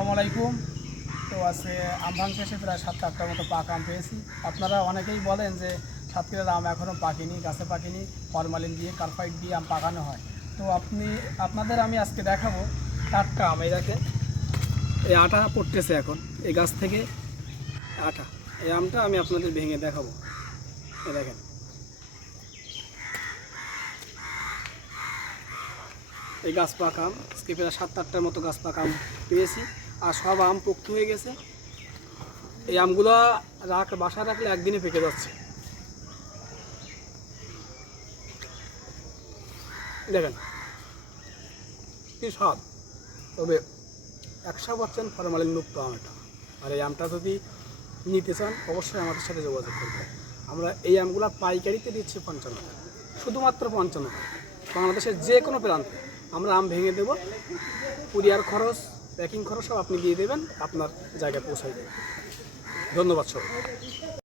আসসালামু আলাইকুম। তো আজকে আম ভাঙতে এসে প্রায় 7-8টার মতো পাকা আম পেয়েছি। আপনারা অনেকেই বলেন যে সাতক্ষীরার আম এখনও পাকেনি, গাছে পাকেনি, ফরমালিন দিয়ে কার্বাইড দিয়ে আম পাকানো হয়। তো আপনাদের আমি আজকে দেখাবো টাটকা আম। এই দেখেন, এই আটা পড়তেছে এখন এই গাছ থেকে আটা। এই আমটা আমি আপনাদের ভেঙে দেখাবো। এই দেখেন, এই গাছ পাকা আম আজকে প্রায় 7-8টার মতো গাছ পাকা আম পেয়েছি। আর সব আম পোক্ত হয়ে গেছে। এই আমগুলো বাসায় রাখলে একদিনে পেকে যাচ্ছে। দেখেন কি স্বাদ, তবে 100% ফরমালিন মুক্ত আম এটা। আর এই আমটা যদি নিতে চান অবশ্যই আমাদের সাথে যোগাযোগ করবেন। আমরা এই আমগুলো পাইকারিতে দিচ্ছি 55 টাকা, শুধুমাত্র 55 টাকা। বাংলাদেশের যে কোনো প্রান্তে আমরা আম ভেঙে দেব, কুরিয়ার খরচ, প্যাকিং খরচ সব আপনি দিয়ে দেবেন, আপনার জায়গায় পৌঁছাই দেবেন। ধন্যবাদ সবাই।